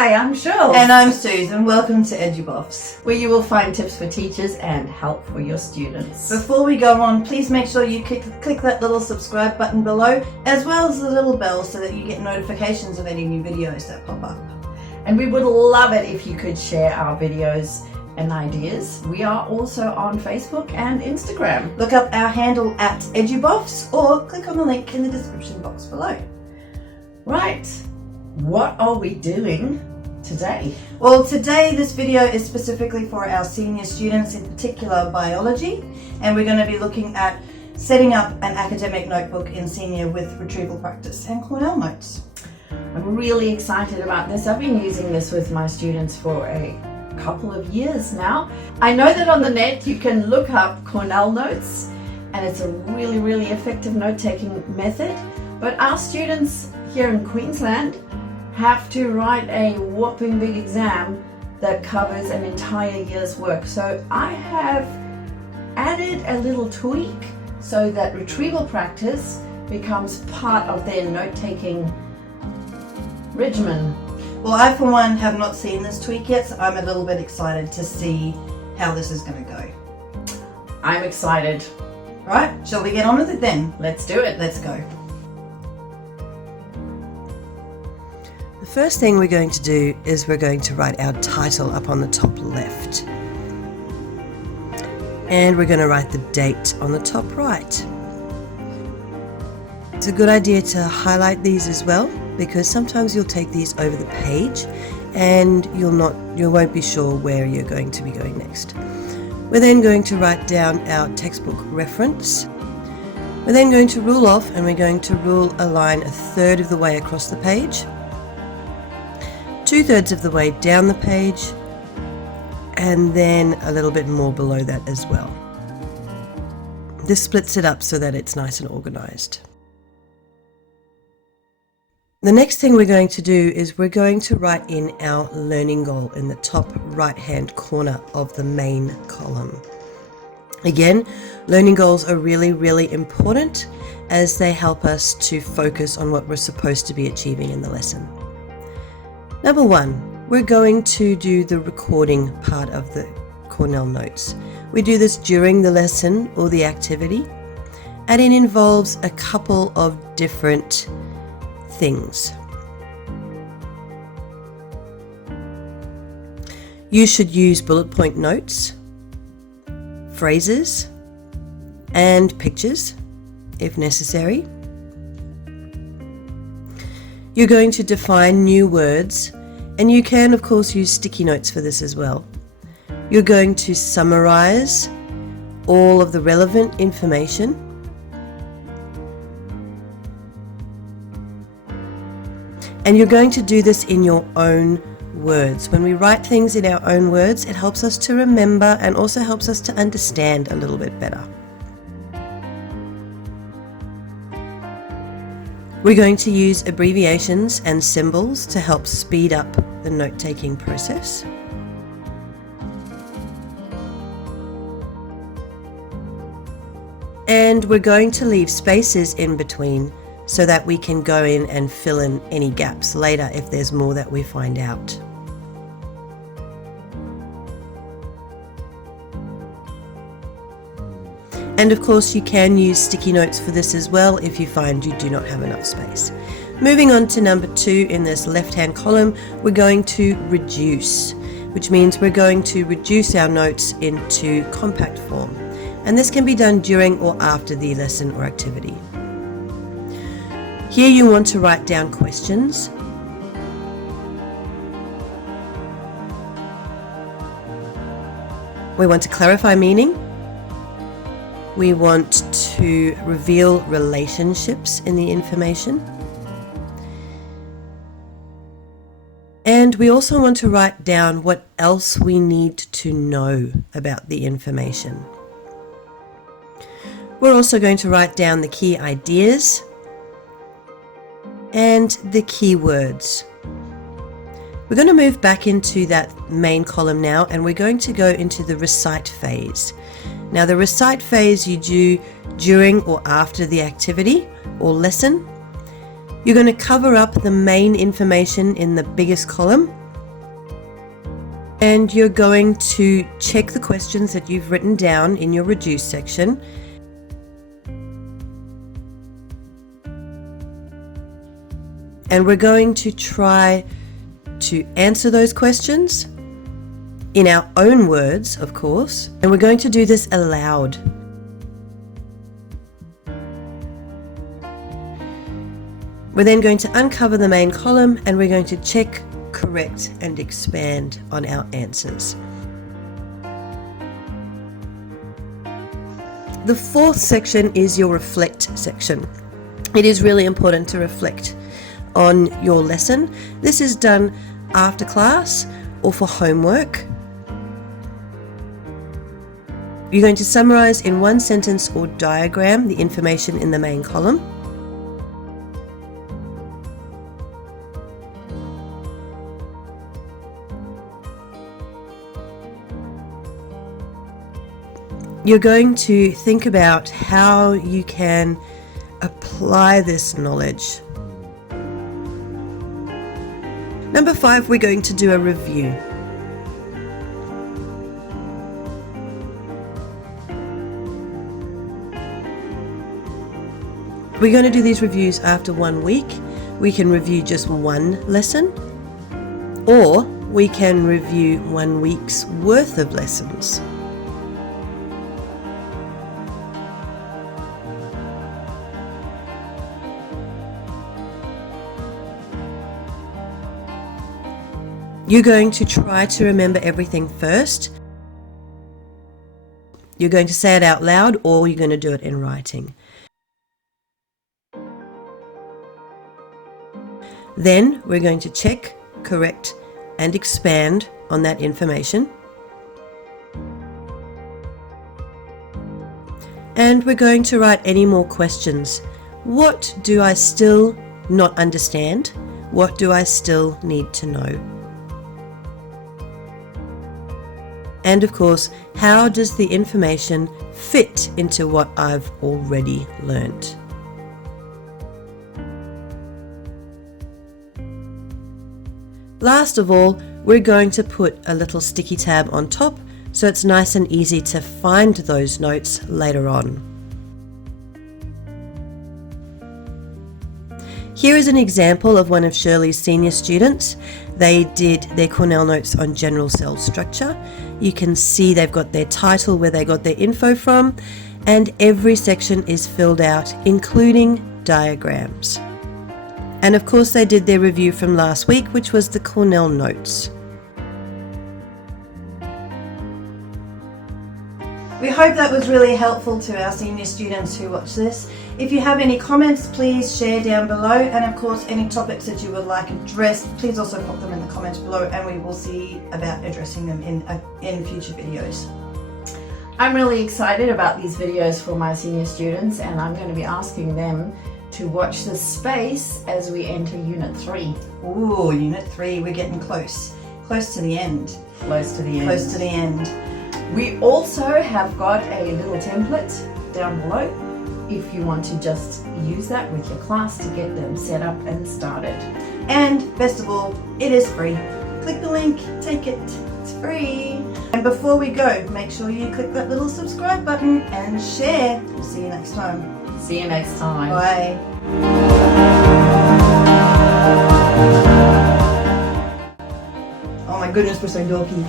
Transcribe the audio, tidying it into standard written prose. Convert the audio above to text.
Hi, I'm Shirls. And I'm Susan. Welcome to EduBofs, where you will find tips for teachers and help for your students. Before we go on, please make sure you click that little subscribe button below, as well as the little bell so that you get notifications of any new videos that pop up. And we would love it if you could share our videos and ideas. We are also on Facebook and Instagram. Look up our handle at EduBofs or click on the link in the description box below. Right, what are we doing today? Well, today this video is specifically for our senior students, in particular biology, and we're going to be looking at setting up an academic notebook in senior with retrieval practice and Cornell Notes. I'm really excited about this. I've been using this with my students for a couple of years now. I know that on the net you can look up Cornell Notes, and it's a really effective note-taking method, but our students here in Queensland have to write a whopping big exam that covers an entire year's work. So I have added a little tweak so that retrieval practice becomes part of their note-taking regimen. Well, I for one have not seen this tweak yet, so I'm a little bit excited to see how this is going to go. I'm excited. Right, shall we get on with it then? Let's do it. Let's go. The first thing we're going to do is we're going to write our title up on the top left. And we're going to write the date on the top right. It's a good idea to highlight these as well, because sometimes you'll take these over the page and you won't be sure where you're going to be going next. We're then going to write down our textbook reference. We're then going to rule off, and we're going to rule a line 1/3 of the way across the page, 2/3 of the way down the page, and then a little bit more below that as well. This splits it up so that it's nice and organized. The next thing we're going to do is we're going to write in our learning goal in the top right hand corner of the main column. Again, learning goals are really important, as they help us to focus on what we're supposed to be achieving in the lesson. Number 1, we're going to do the recording part of the Cornell Notes. We do this during the lesson or the activity, and it involves a couple of different things. You should use bullet point notes, phrases, and pictures if necessary. You're going to define new words, and you can of course use sticky notes for this as well. You're going to summarize all of the relevant information. And you're going to do this in your own words. When we write things in our own words, it helps us to remember and also helps us to understand a little bit better. We're going to use abbreviations and symbols to help speed up the note-taking process. And we're going to leave spaces in between so that we can go in and fill in any gaps later if there's more that we find out. And of course you can use sticky notes for this as well if you find you do not have enough space. Moving on to number 2 in this left-hand column, we're going to reduce, which means we're going to reduce our notes into compact form. And this can be done during or after the lesson or activity. Here you want to write down questions. We want to clarify meaning. We want to reveal relationships in the information. And we also want to write down what else we need to know about the information. We're also going to write down the key ideas and the key words. We're going to move back into that main column now, and we're going to go into the recite phase. Now the recite phase you do during or after the activity or lesson. You're going to cover up the main information in the biggest column, And you're going to check the questions that you've written down in your reduce section. And we're going to try to answer those questions in our own words, of course, and we're going to do this aloud. We're then going to uncover the main column and we're going to check, correct, and expand on our answers. The fourth section is your reflect section. It is really important to reflect on your lesson. This is done after class or for homework. You're going to summarize in one sentence or diagram the information in the main column. You're going to think about how you can apply this knowledge. Number 5, we're going to do a review. We're going to do these reviews after 1 week. We can review just one lesson, or we can review 1 week's worth of lessons. You're going to try to remember everything first. You're going to say it out loud, or you're going to do it in writing. Then we're going to check, correct, and expand on that information. And we're going to write any more questions. What do I still not understand? What do I still need to know? And of course, how does the information fit into what I've already learned? Last of all, we're going to put a little sticky tab on top so it's nice and easy to find those notes later on. Here is an example of one of Shirley's senior students. They did their Cornell Notes on general cell structure. You can see they've got their title, where they got their info from, and every section is filled out, including diagrams. And of course they did their review from last week, which was the Cornell Notes. We hope that was really helpful to our senior students who watch this. If you have any comments, please share down below, and of course any topics that you would like addressed, please also pop them in the comments below, and we will see about addressing them in future videos. I'm really excited about these videos for my senior students, and I'm going to be asking them to watch this space as we enter Unit 3. Ooh, Unit 3, we're getting close. Close to the end. Close to the end. Close to the end. We also have got a little template down below if you want to just use that with your class to get them set up and started. And best of all, it is free. Click the link, take it, it's free. And before we go, make sure you click that little subscribe button and share. We'll see you next time. See you next time. Bye. Oh my goodness, we're so dorky.